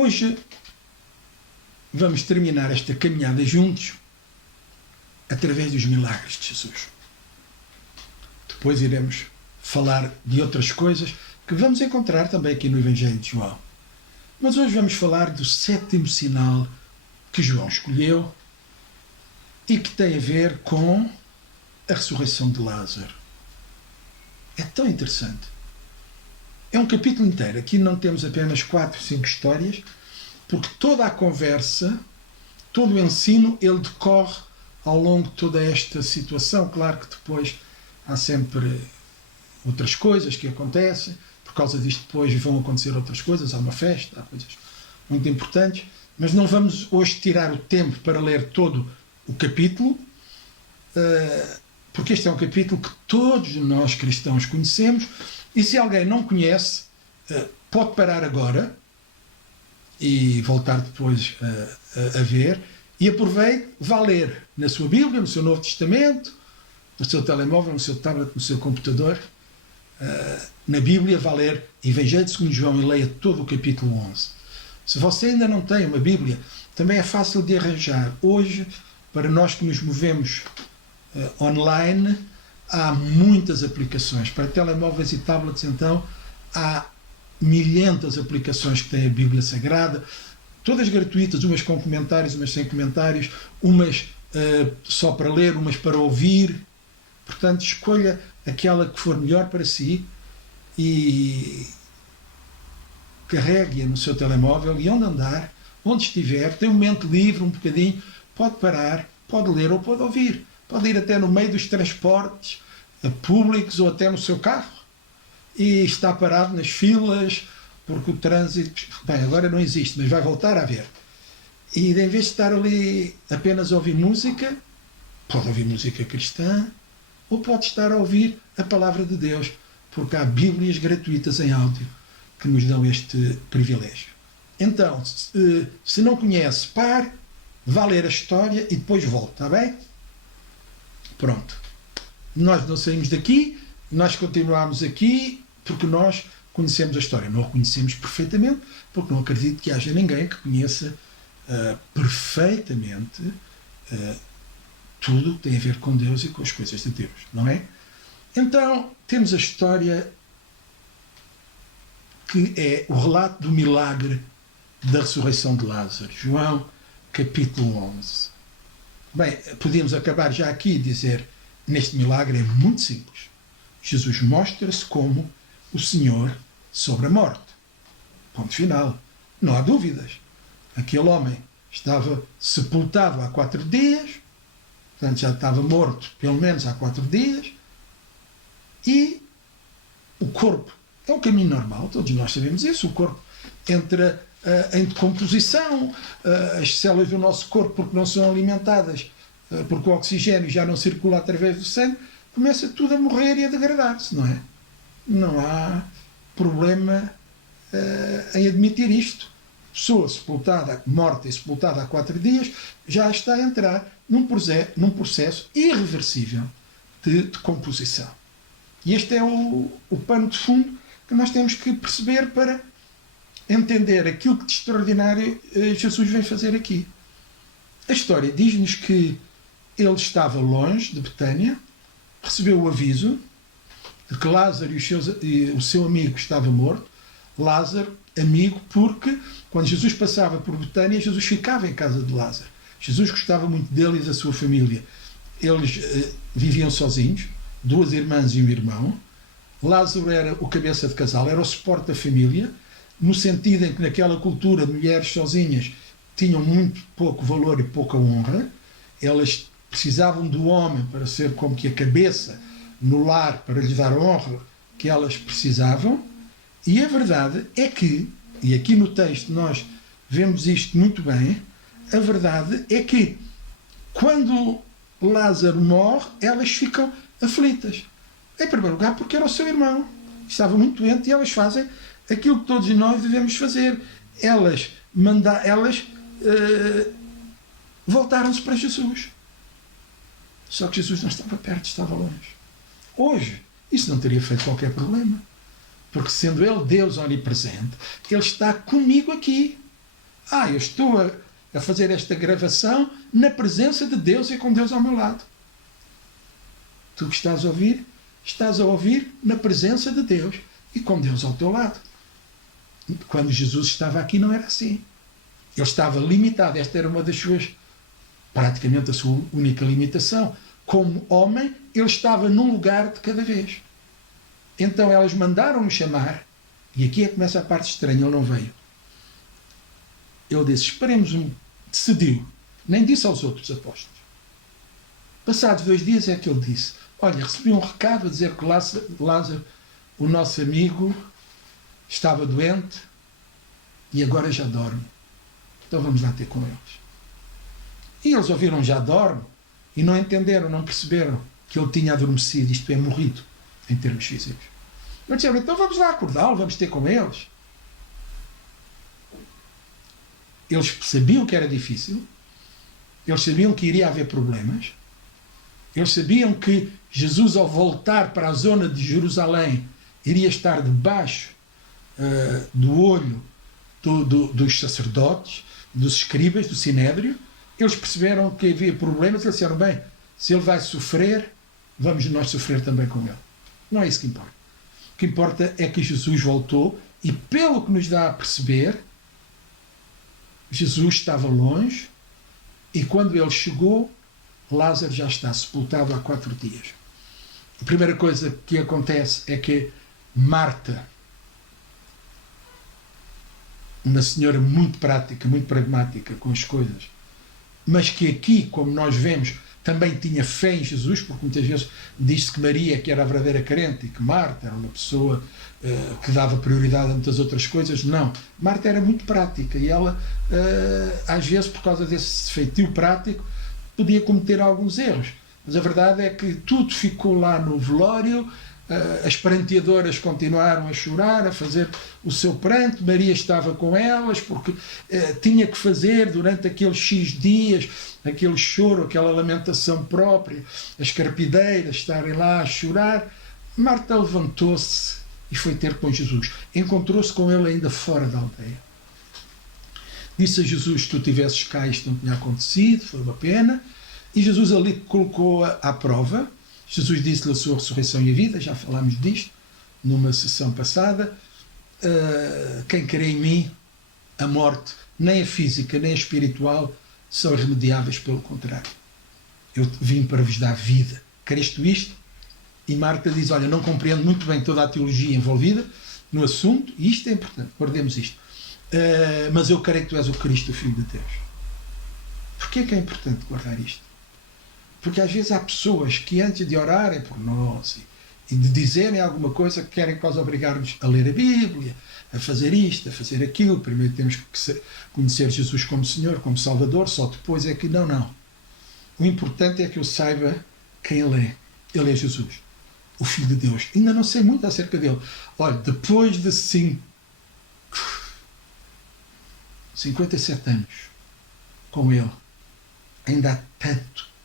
Hoje vamos terminar esta caminhada juntos através dos milagres de Jesus. Depois iremos falar de outras coisas que vamos encontrar também aqui no Evangelho de João. Mas hoje vamos falar do 7º sinal que João escolheu e que tem a ver com a ressurreição de Lázaro. É tão interessante. É um capítulo inteiro. Aqui não temos apenas 4, 5 histórias, porque toda a conversa, todo o ensino, ele decorre ao longo de toda esta situação. Claro que depois há sempre outras coisas que acontecem, por causa disto depois vão acontecer outras coisas, há uma festa, há coisas muito importantes, mas não vamos hoje tirar o tempo para ler todo o capítulo, porque este é um capítulo que todos nós cristãos conhecemos, e se alguém não conhece, pode parar agora e voltar depois a ver, e aproveite, vá ler na sua Bíblia, no seu Novo Testamento, no seu telemóvel, no seu tablet, no seu computador, na Bíblia, vá ler Evangelho segundo João e leia todo o capítulo 11. Se você ainda não tem uma Bíblia, também é fácil de arranjar. Hoje, para nós que nos movemos online, há muitas aplicações. Para telemóveis e tablets, então, há milhentas aplicações que têm a Bíblia Sagrada, todas gratuitas, umas com comentários, umas sem comentários, umas só para ler, umas para ouvir. Portanto, escolha aquela que for melhor para si e carregue-a no seu telemóvel, e onde andar, onde estiver, tem um momento livre, um bocadinho, pode parar, pode ler ou pode ouvir. Pode ir até no meio dos transportes públicos ou até no seu carro e está parado nas filas, porque o trânsito, bem, agora não existe, mas vai voltar a haver. E em vez de estar ali apenas a ouvir música, pode ouvir música cristã, ou pode estar a ouvir a palavra de Deus, porque há Bíblias gratuitas em áudio que nos dão este privilégio. Então, se não conhece, pare, vá ler a história e depois volte, está bem? Pronto. Nós não saímos daqui, nós continuamos aqui porque nós conhecemos a história. Não a conhecemos perfeitamente, porque não acredito que haja ninguém que conheça perfeitamente tudo que tem a ver com Deus e com as coisas de Deus, não é? Então, temos a história que é o relato do milagre da ressurreição de Lázaro. João, capítulo 11. Bem, podíamos acabar já aqui e dizer, neste milagre é muito simples. Jesus mostra-se como o Senhor sobre a morte. Ponto final. Não há dúvidas. Aquele homem estava sepultado há 4 dias, portanto já estava morto pelo menos há 4 dias, e o corpo é um caminho normal, todos nós sabemos isso, o corpo entra em decomposição, as células do nosso corpo, porque não são alimentadas, porque o oxigênio já não circula através do sangue, começa tudo a morrer e a degradar-se, não é? Não há problema em admitir isto. Pessoa sepultada, morta e sepultada há 4 dias, já está a entrar num processo irreversível de decomposição. E este é o pano de fundo que nós temos que perceber para entender aquilo que de extraordinário Jesus vem fazer aqui. A história diz-nos que ele estava longe de Betânia, recebeu o aviso de que Lázaro e o seu amigo estavam mortos. Lázaro, amigo, porque quando Jesus passava por Betânia, Jesus ficava em casa de Lázaro. Jesus gostava muito dele e da sua família. Eles viviam sozinhos, 2 irmãs e um irmão. Lázaro era o cabeça de casal, era o suporte da família, no sentido em que naquela cultura mulheres sozinhas tinham muito pouco valor e pouca honra. Elas precisavam do homem para ser como que a cabeça no lar, para lhes dar a honra que elas precisavam. E a verdade é que, e aqui no texto nós vemos isto muito bem, a verdade é que quando Lázaro morre, elas ficam aflitas. Em primeiro lugar porque era o seu irmão, estava muito doente, e elas fazem aquilo que todos nós devemos fazer. Elas voltaram-se para Jesus. Só que Jesus não estava perto, estava longe. Hoje, isso não teria feito qualquer problema. Porque sendo Ele Deus onipresente, Ele está comigo aqui. Eu estou a fazer esta gravação na presença de Deus e com Deus ao meu lado. Tu que estás a ouvir na presença de Deus e com Deus ao teu lado. Quando Jesus estava aqui não era assim. Ele estava limitado. Esta era uma das suas, praticamente a sua única limitação. Como homem, ele estava num lugar de cada vez. Então elas mandaram-no chamar, e aqui é que começa a parte estranha, ele não veio. Ele disse, esperemos decidiu. Nem disse aos outros apóstolos. Passados 2 dias é que ele disse, olha, recebi um recado a dizer que Lázaro, o nosso amigo, estava doente e agora já dorme. Então vamos lá ter com eles. E eles ouviram já dorme e não entenderam, não perceberam que ele tinha adormecido, isto é, morrido, em termos físicos. Eles disseram, então vamos lá acordá-lo, vamos ter com eles. Eles sabiam que era difícil, eles sabiam que iria haver problemas, eles sabiam que Jesus, ao voltar para a zona de Jerusalém, iria estar debaixo do olho dos sacerdotes, dos escribas, do sinédrio. Eles perceberam que havia problemas e eles disseram, bem, se ele vai sofrer, vamos nós sofrer também com ele. Não é isso que importa. O que importa é que Jesus voltou e, pelo que nos dá a perceber, Jesus estava longe e quando ele chegou, Lázaro já está sepultado há 4 dias. A primeira coisa que acontece é que Marta, uma senhora muito prática, muito pragmática com as coisas, mas que aqui, como nós vemos, também tinha fé em Jesus, porque muitas vezes diz-se que Maria que era a verdadeira crente e que Marta era uma pessoa que dava prioridade a muitas outras coisas. Não, Marta era muito prática e ela, às vezes, por causa desse feitio prático, podia cometer alguns erros. Mas a verdade é que tudo ficou lá no velório, as pranteadoras continuaram a chorar, a fazer o seu pranto, Maria estava com elas, porque tinha que fazer durante aqueles X dias, aquele choro, aquela lamentação própria, as carpideiras estarem lá a chorar. Marta levantou-se e foi ter com Jesus. Encontrou-se com ele ainda fora da aldeia. Disse a Jesus, se tu tivesses cá isto não tinha acontecido, foi uma pena. E Jesus ali colocou-a à prova. Jesus disse-lhe a sua ressurreição e a vida, já falámos disto numa sessão passada. Quem crê em mim, a morte, nem a física, nem a espiritual, são irremediáveis, pelo contrário. Eu vim para vos dar vida. Crês tu isto? E Marta diz, olha, não compreendo muito bem toda a teologia envolvida no assunto, e isto é importante, guardemos isto. Mas eu creio que tu és o Cristo, o Filho de Deus. Porquê é que é importante guardar isto? Porque às vezes há pessoas que antes de orarem por nós e de dizerem alguma coisa, querem quase obrigar-nos a ler a Bíblia, a fazer isto, a fazer aquilo. Primeiro temos que conhecer Jesus como Senhor, como Salvador, só depois é que não. O importante é que eu saiba quem Ele é. Ele é Jesus, o Filho de Deus. Ainda não sei muito acerca dele. Olha, depois de 57 anos com Ele, ainda há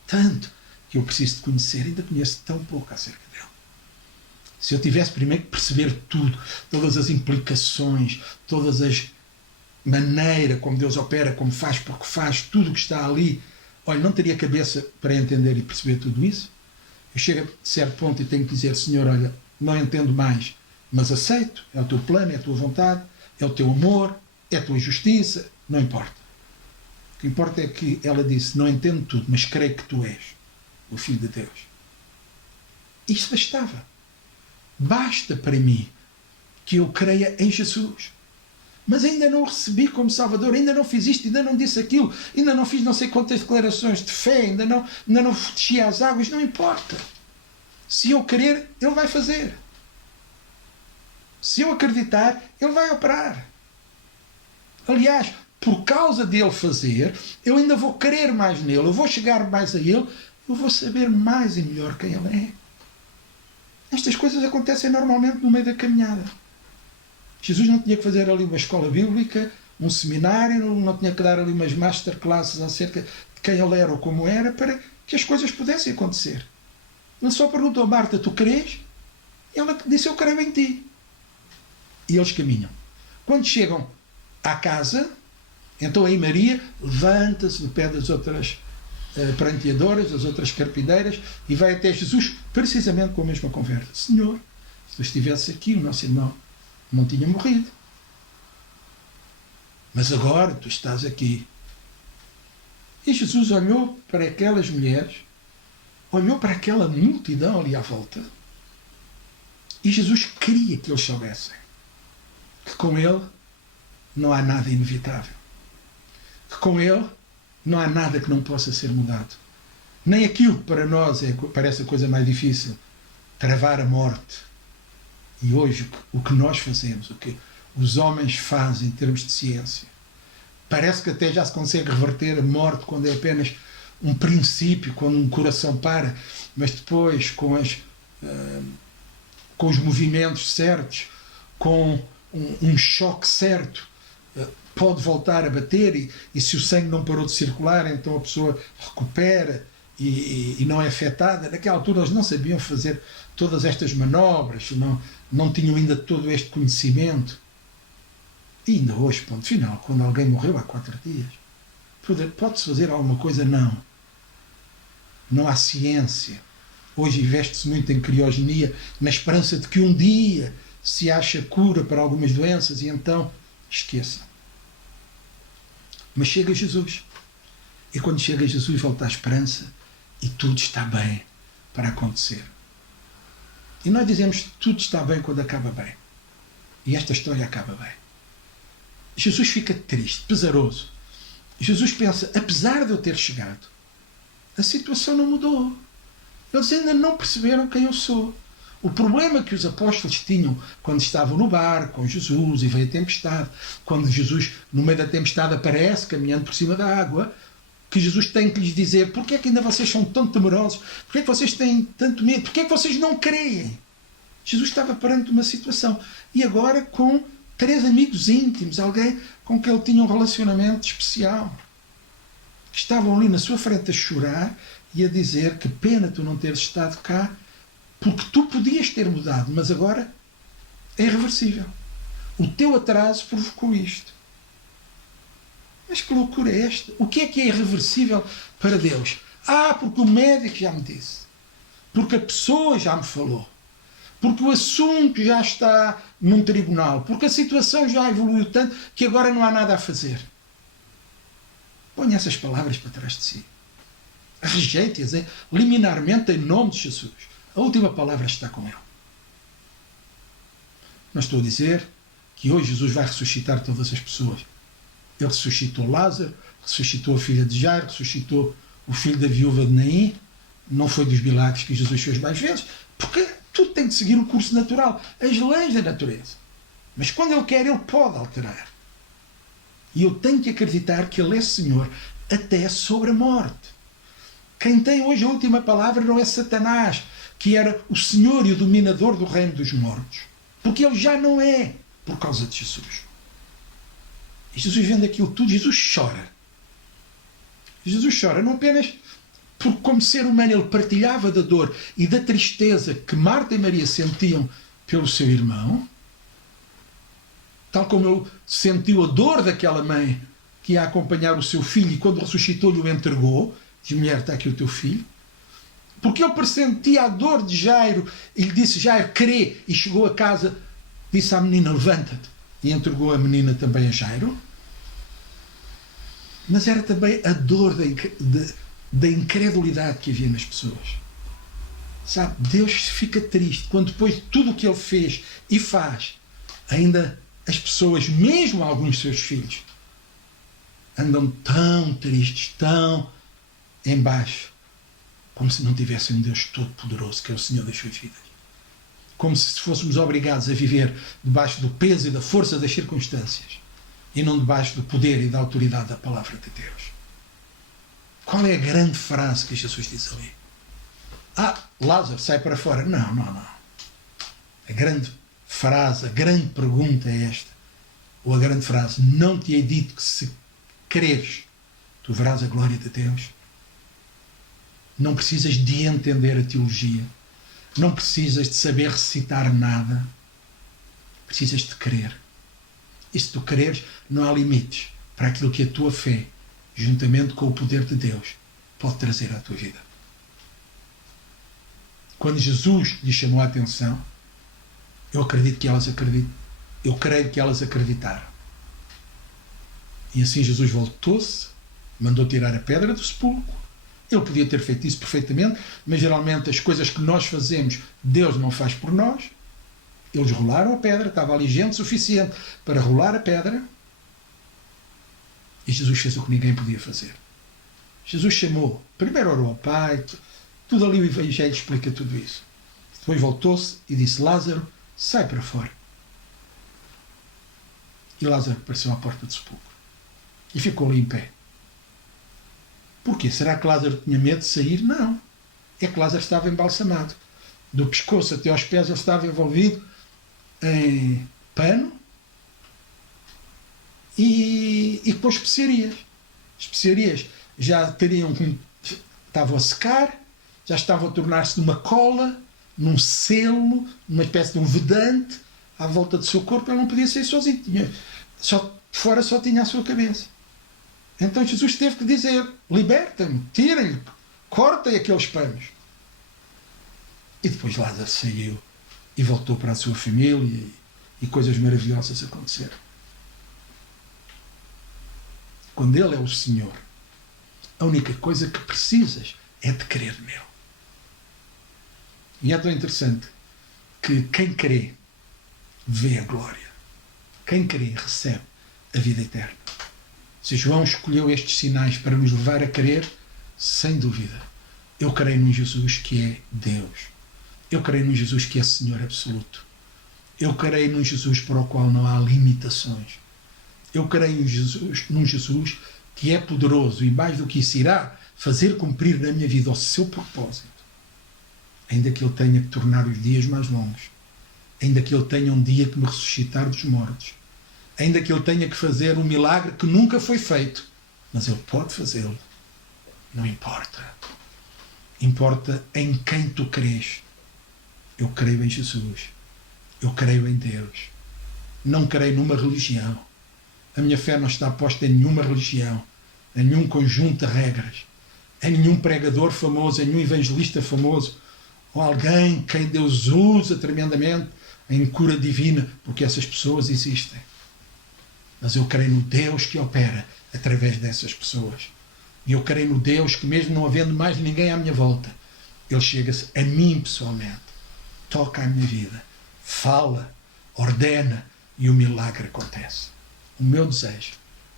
tanto que eu preciso de conhecer, ainda conheço tão pouco acerca dele. Se eu tivesse primeiro que perceber tudo, todas as implicações, todas as maneiras como Deus opera, como faz, porque faz, tudo o que está ali, olha, não teria cabeça para entender e perceber tudo isso. Eu chego a certo ponto e tenho que dizer, Senhor, olha, não entendo mais, mas aceito, é o teu plano, é a tua vontade, é o teu amor, é a tua justiça, não importa. O que importa é que ela disse, não entendo tudo, mas creio que tu és o Filho de Deus. Isso bastava. Basta para mim que eu creia em Jesus. Mas ainda não o recebi como Salvador, ainda não fiz isto, ainda não disse aquilo, ainda não fiz não sei quantas declarações de fé, ainda não desci às águas, não importa. Se eu querer, Ele vai fazer. Se eu acreditar, Ele vai operar. Aliás, por causa dele fazer, eu ainda vou querer mais nele, eu vou chegar mais a ele, eu vou saber mais e melhor quem ele é. Estas coisas acontecem normalmente no meio da caminhada. Jesus não tinha que fazer ali uma escola bíblica, um seminário, não tinha que dar ali umas masterclasses acerca de quem ele era ou como era, para que as coisas pudessem acontecer. Ele só perguntou a Marta, tu crês? E ela disse, eu creio em ti. E eles caminham. Quando chegam à casa, Então aí Maria levanta-se do pé das outras pranteadoras, das outras carpideiras, e vai até Jesus precisamente com a mesma conversa. Senhor, se tu estivesse aqui, o nosso irmão não tinha morrido. Mas agora tu estás aqui. E Jesus olhou para aquelas mulheres, olhou para aquela multidão ali à volta, e Jesus queria que eles soubessem que com Ele não há nada inevitável. Que com Ele não há nada que não possa ser mudado. Nem aquilo que para nós parece a coisa mais difícil, travar a morte. E hoje o que nós fazemos, o que os homens fazem em termos de ciência, parece que até já se consegue reverter a morte quando é apenas um princípio, quando um coração para, mas depois com os movimentos certos, com um choque certo, pode voltar a bater, e se o sangue não parou de circular, então a pessoa recupera e não é afetada. Naquela altura eles não sabiam fazer todas estas manobras, não tinham ainda todo este conhecimento. E ainda hoje, ponto final, quando alguém morreu há 4 dias, pode-se fazer alguma coisa? Não. Não há ciência. Hoje investe-se muito em criogenia, na esperança de que um dia se acha cura para algumas doenças, e então esqueça. Mas chega Jesus. E quando chega Jesus, volta a esperança e tudo está bem para acontecer. E nós dizemos que tudo está bem quando acaba bem. E esta história acaba bem. Jesus fica triste, pesaroso. Jesus pensa, apesar de eu ter chegado, a situação não mudou. Eles ainda não perceberam quem eu sou. O problema que os apóstolos tinham quando estavam no barco com Jesus e veio a tempestade, quando Jesus, no meio da tempestade, aparece caminhando por cima da água, que Jesus tem que lhes dizer: porquê é que ainda vocês são tão temerosos? Porquê é que vocês têm tanto medo? Porquê é que vocês não creem? Jesus estava perante uma situação. E agora com 3 amigos íntimos, alguém com quem ele tinha um relacionamento especial, que estavam ali na sua frente a chorar e a dizer: que pena tu não teres estado cá, porque tu podias ter mudado, mas agora é irreversível. O teu atraso provocou isto. Mas que loucura é esta? O que é irreversível para Deus? Porque o médico já me disse, porque a pessoa já me falou, porque o assunto já está num tribunal, porque a situação já evoluiu tanto que agora não há nada a fazer. Ponha essas palavras para trás de si. Rejeite-as liminarmente em nome de Jesus. A última palavra está com ele. Não estou a dizer que hoje Jesus vai ressuscitar todas as pessoas. Ele ressuscitou Lázaro, ressuscitou a filha de Jairo, ressuscitou o filho da viúva de Naim. Não foi dos milagres que Jesus fez mais vezes, porque tudo tem de seguir o curso natural, as leis da natureza. Mas quando Ele quer, Ele pode alterar. E eu tenho que acreditar que Ele é Senhor até sobre a morte. Quem tem hoje a última palavra não é Satanás, que era o Senhor e o dominador do reino dos mortos. Porque ele já não é, por causa de Jesus. E Jesus, vendo aquilo tudo, Jesus chora. Jesus chora não apenas porque, como ser humano, ele partilhava da dor e da tristeza que Marta e Maria sentiam pelo seu irmão, tal como ele sentiu a dor daquela mãe que ia acompanhar o seu filho e quando ressuscitou-lhe o entregou, diz: mulher, está aqui o teu filho. Porque ele pressentia a dor de Jairo e lhe disse: Jairo, crê. E chegou a casa, disse à menina: levanta-te. E entregou a menina também a Jairo. Mas era também a dor da incredulidade que havia nas pessoas. Sabe, Deus fica triste quando depois de tudo o que Ele fez e faz, ainda as pessoas, mesmo alguns seus filhos, andam tão tristes, tão embaixo, como se não tivessem um Deus todo-poderoso, que é o Senhor das suas vidas. Como se fôssemos obrigados a viver debaixo do peso e da força das circunstâncias e não debaixo do poder e da autoridade da palavra de Deus. Qual é a grande frase que Jesus diz ali? Lázaro, sai para fora. Não. A grande frase, a grande pergunta é esta. Ou a grande frase: não te hei dito que se creres, tu verás a glória de Deus? Não precisas de entender a teologia. Não precisas de saber recitar nada. Precisas de crer. E se tu creres, não há limites para aquilo que a tua fé, juntamente com o poder de Deus, pode trazer à tua vida. Quando Jesus lhe chamou a atenção, eu acredito que elas acreditam. Eu creio que elas acreditaram. E assim Jesus voltou-se, mandou tirar a pedra do sepulcro. Ele podia ter feito isso perfeitamente, mas geralmente as coisas que nós fazemos, Deus não faz por nós. Eles rolaram a pedra, estava ali gente suficiente para rolar a pedra. E Jesus fez o que ninguém podia fazer. Jesus chamou, primeiro orou ao Pai, tudo ali o Evangelho explica tudo isso. Depois voltou-se e disse: Lázaro, sai para fora. E Lázaro apareceu à porta do sepulcro e ficou ali em pé. Porquê? Será que Lázaro tinha medo de sair? Não. É que Lázaro estava embalsamado. Do pescoço até aos pés ele estava envolvido em pano e com especiarias. Especiarias já estavam a secar, já estavam a tornar-se numa cola, num selo, numa espécie de um vedante à volta do seu corpo. Ele não podia sair sozinho. Fora só tinha a sua cabeça. Então Jesus teve que dizer: liberta-me, tirem-lhe, cortem aqueles panos. E depois Lázaro saiu e voltou para a sua família e coisas maravilhosas aconteceram. Quando Ele é o Senhor, a única coisa que precisas é de crer nele. E é tão interessante que quem crê vê a glória. Quem crê recebe a vida eterna. Se João escolheu estes sinais para nos levar a crer, sem dúvida, eu creio num Jesus que é Deus. Eu creio num Jesus que é Senhor absoluto. Eu creio num Jesus para o qual não há limitações. Eu creio num Jesus que é poderoso e, mais do que isso, irá fazer cumprir na minha vida o seu propósito. Ainda que Ele tenha que tornar os dias mais longos. Ainda que Ele tenha um dia que me ressuscitar dos mortos. Ainda que Ele tenha que fazer um milagre que nunca foi feito. Mas Ele pode fazê-lo. Não importa. Importa em quem tu crês. Eu creio em Jesus. Eu creio em Deus. Não creio numa religião. A minha fé não está posta em nenhuma religião, em nenhum conjunto de regras, em nenhum pregador famoso, em nenhum evangelista famoso, ou alguém quem Deus usa tremendamente em cura divina, porque essas pessoas existem. Mas eu creio no Deus que opera através dessas pessoas. E eu creio no Deus que, mesmo não havendo mais ninguém à minha volta, Ele chega-se a mim pessoalmente, toca a minha vida, fala, ordena e o milagre acontece. O meu desejo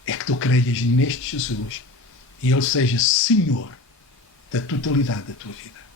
é que tu creias neste Jesus e Ele seja Senhor da totalidade da tua vida.